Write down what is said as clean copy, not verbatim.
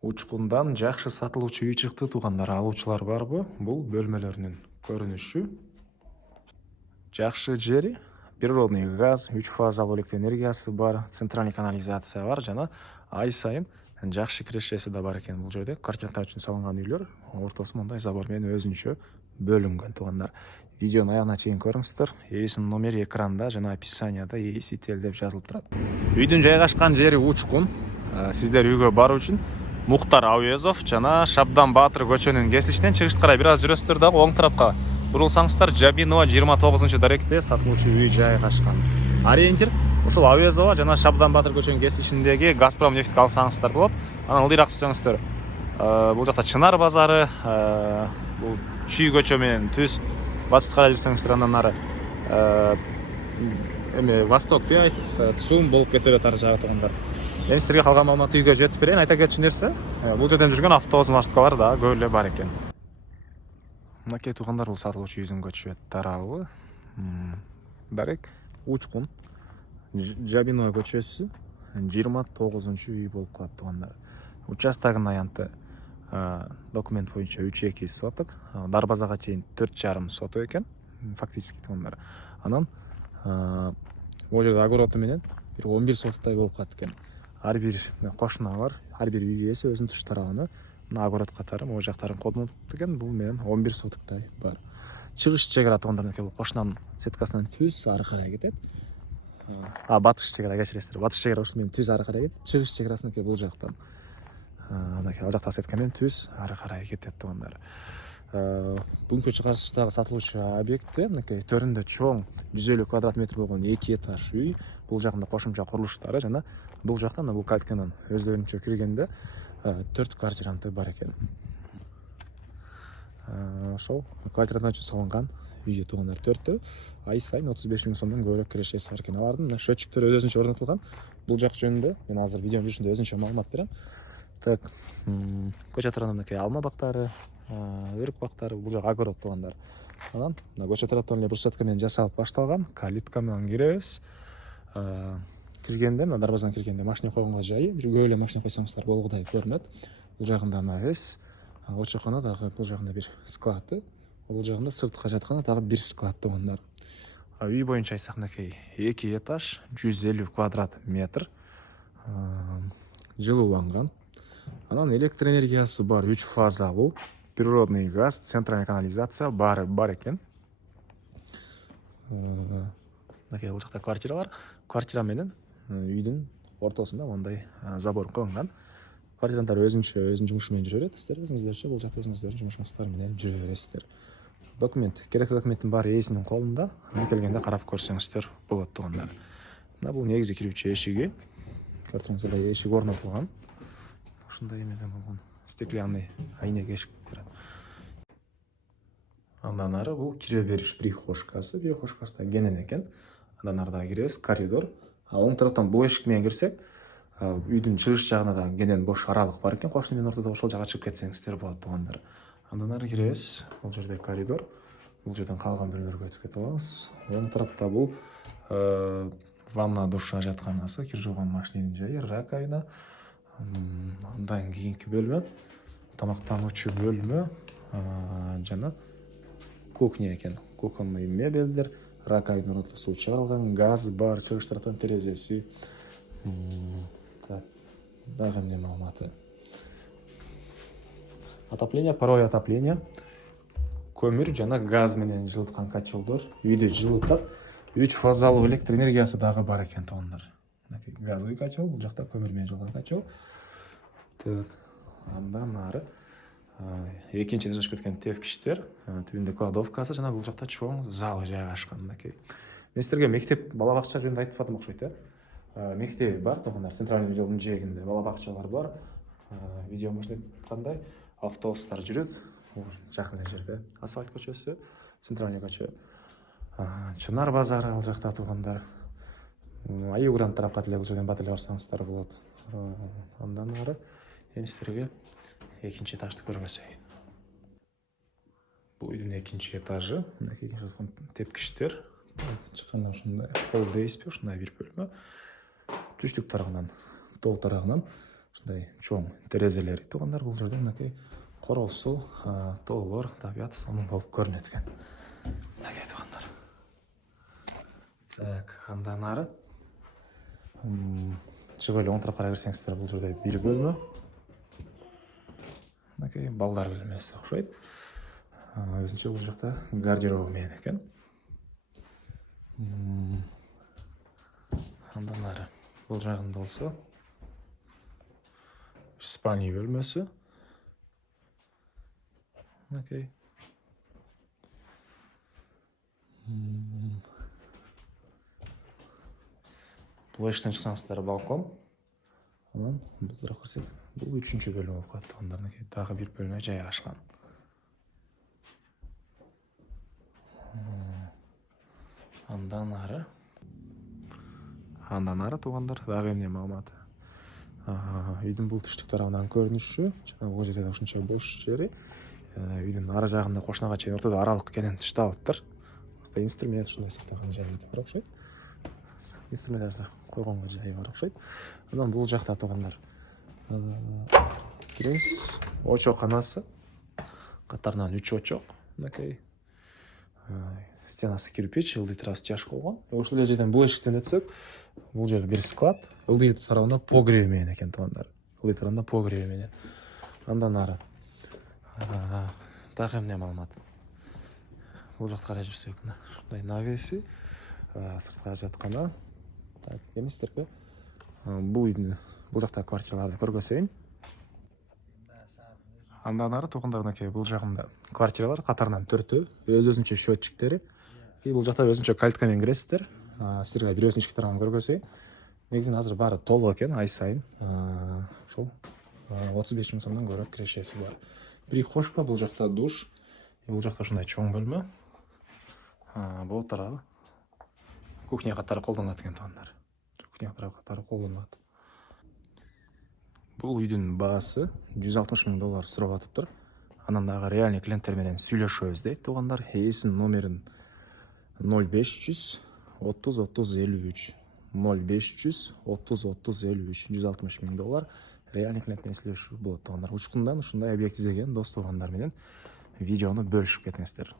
Учкундан жакшы сатылуучу үй чыкты туугандар. Алуучулар барбы? Бул бөлмөлөрүнүн көрүнүшү. Жакшы жери, природный газ, 3 фазалуу электр энергиясы бар, центральный канализация бар жана ай сайын жакшы кирешеси да бар экен. Бул жерде квартиранттар үчүн салынган үйлөр ортосу мындай забор менен өзүнчө бөлүнгөн туугандар. Видеонун аягына чейин көрүңүздөр. Ээсинин номери экранда жана описанияда ээсител деп жазылып турат. Үйдүн жайгашкан жери Учкун. Сиздер үйгө баруу үчүн Мухтар Ауезов жана Шабдан Баатыр көчөнүн кесилишинен чыгышка карай бир аз жүрөсүздөр дагы оң тарапка бурулсаңыздар Жабинова 29-даректе сатылуучу үй жайгашкан. Ориентир ушул Ауезова жана Шабдан Баатыр көчөнүн кесилишиндеги Газпром нефтьти алсаңыздар болот. Анан ылдыйраак түзсөңүздөр. Бул жакта Чынар базары, бул Чүй көчө менен түз батышка карай жүрсөңүздөр андан ары Восток деп Цум болуп кетет ар жагы туугандар. Эми силерге калган маалыматты үйгө жетип берейин. Айта кетчү нерсе, бул жерден жүргөн автобус маршруткалар да көп эле бар экен. Мынакей туугандар, бул сатылуучу үйдүн көчө тарабы. Дарек Учкун, Жабинова көчөсү 29-үй болуп калат туугандар. Участогунун аянты документ боюнча 3,2 соток, дарбазага чейин 4,5 соток экен, фактически туугандар. Анан бул жерде огороду менен бир 11 сотоктой болуп калат экен. Ар бир кошуна бар, ар бир үй ээси өзүнүн туш тарабына огород катары могу жактарын колдонот экен. Бул менен 11 сотоктой бар. Чыгыш чек ара туугандар, бул кошунанын сеткасынан түз ары карай кетет. Батыш чек ара, кечиресиздер. Батыш чек ара ушул менен түз ары карай кетет. Чыгыш чек арасыныкы бул жактан. Мынакей ал жакта сетка менен түз ары карай кетет туугандар. Бүгүнкү чыгарылыштагы сатылуучу объекти мынакей төрүндө чоң 150 квадрат метр болгон 2 этаж үй. Бул жагында кошумча курулуштары жана бул жакта бул кальканын өздөрүнчө киргенде 4 квартиранты бар экен. Ошол квартиранттар үчүн салынган үй туугандар 4тө ай сайын 35 000 сомдон көбүрөөк кирешеси бар экен. Алардын счетчиктери өзүнчө орнотулган. Бул жак жөнүндө мен азыр видеонун жүрүшүндө өзүнчө маалымат берем. Так, көчө тарабында мынакей алма бактары, өрүк бактары, бул жак огород туугандар. Анан көчө тараптан эле брусчатка менен жасалып башталган. Калитка менен киребиз. Киргенде, дарбазадан киргенде машина койгонго жайы, бир көп эле машина койсоңуздар болгудай көрүнөт. Бул жагында навес, очокона дагы бул жагында бир склады, бул жагында сыртка жаткан дагы бир склад туугандар. Үй боюнча айтсак, мынакей 2 этаж, 150 квадрат метр, жылууланган. Анан электр энергиясы бар, 3 фазалуу, природный газ, центральная канализация бар экен. Мынакей бул жакта квартиралар. Квартира менен үйдүн ортосунда мындай забор коюлган. Квартиранттар өзүнүн жумушу менен жүрө берет. Сиздер өзүңүздөрчө бул жакта өзүңүздөрдүн жумушуңуздар менен жүрө бересиздер. Документ, керектүү документтин баары ээсинин колунда. Келгенде карап көрсөңүздөр болот туугандар. Мына бул негизи кирүүчү эшиги. Көрсөңүздөр, эшик орнотулган. Ушундай эмеден болгон стеклянный айнек эшиктер. Андан ары бул кире бериш прихожкасы. Прихожкасы да кенен экен. Андан ары дагы киребиз, коридор. Оң тараптан бул эшик менен кирсек, үйдүн чыгыш жагына да кенен бош аралык бар экен. Кошуна менен ортодо ошол жака чыгып кетсеңиздер болот туугандар. Андан ары киребиз. Бул жерде коридор. Бул жерден калган бөлмөлөргө өтүп кете алабыз. Оң тарапта бул ванна, душа жатканасы, кир жууган машиненин жайы, раковина. Андан кийинки бөлмө тамактануучу бөлмө жана кухня экен. Кухонный мебелдер, раковина орнотулуп, суу чыгарылган, газ бар, чыгыш тараптан терезеси. Так, дагы эмне маалыматы? Отопление, паровое отопление. Көмүр жана газ менен жылыткан котелдор үйдү жылытат. 3 фазалуу электр энергиясы дагы бар экен туугандар. Газовый котел, бул жакта көмүр менен жылган котел. Так, андан ары экинчи жашап кеткен тепкичтер, түбүндө кладовкасы жана бул жакта чоң зал жайгашкан. Мынакей. Мен сиздерге мектеп, бала бакча жөнүндө айтып атам окшойт, мектеби бар туугандар, центральный жолдун жээгинде бала бакчалар бар. Видео баштап аткандай автобустар жүрөт. Жакын жерде Асфальт көчөсү, центральный көчө. Чынар базары ал жакта туугандар. Аюгрант тарапка деле бул жерден бат эле барсаңыздар болот. Андан ары эми сиздерге экинчи этажды көргөзөйүн. Бул үйдүн экинчи этажы. Мынакей тепкичтер. Чыкканда ушундай холл дейсизби, ушундай бир бөлмө. Түштүк тарабынан, тоо тарабынан ушундай чоң терезелери туугандар. Бул жерде мынакей короосу, тоолор, табият сонун болуп көрүнөт экен. Мынакей туугандар. Так, андан ары чыгып эле оң тарапка карай кирсеңиздер, бул жерде бир бөлмө. Мынакей балдар бөлмөсү окшойт. Өзүнчө бул жакта гардеробу менен экен. Андан ары бул жагында болсо спальня бөлмөсү. Мынакей. Бул эшиктен чыксаңыздар балкон. Анан бул тарапка кирсек, бул 3-чү бөлмө болуп калат туугандар. Мынакей дагы бир бөлмө жайгашкан. Андан ары туугандар дагы эмне маалыматы. Үйдүн бул түштүк тарабынан көрүнүшү, жана бул жерде ушунча бош жери. Үйдүн ары жагында кошунага чейин ортодо аралык кенен тышталыптыр. Инструмент ушундай сактаган жери бар окшойт. Инструменттер койгонго жайы бар окшойт. Анан бул жакта туугандар киребиз. Очок канасы. Катарынан 3 очок. Мынакей. Стенасы кирпич, ылдый террасы жаш болгон. Ушул эле жерден бул эшиктен өтсөк, бул жерде бир склад, ылдый тарабында погреби менен экен туугандар. Ылдый тарабында погреби менен. Андан ары дагы эмне маалымат. Бул жакка карай жүрсөк, ушундай навеси, сыртка жатканы. Так, эместерби? Бул үйдүн бул жакта квартираларды көргөзөйүн. Андан ары туугандар, мынакей бул жагында квартиралар катарынан 4-төө, өз-өзүнчө счетчиктери. Бул жакта өзүнчө кальтка менен киресиздер. Силерге бирөөсүн ички тарабын көргөзөйүн. Негизинен азыр баары толук экен, ай сайын. Ошол 35 000 сомдон көбүрөөк кирешеси бар. Прихожка, бул жакта душ. Бул жакта ушундай чоң бөлмө. Бул тарабы кухня катары колдонулат экен туугандар. Кухня катары колдонулат. Бул үйдүн баасы $160 000 сурап атыптыр. Анан дагы реальный клиенттер менен сүйлөшөбүз дейт туугандар. Ээсинин номерин 0500 30 30 53 0500 30 30 53 $160 000 реальный клиент менен сүйлөшүү болот туугандар. Учкундан ушундай объект издеген дос туугандар менен видеону бөлүшүп кетиңиздер.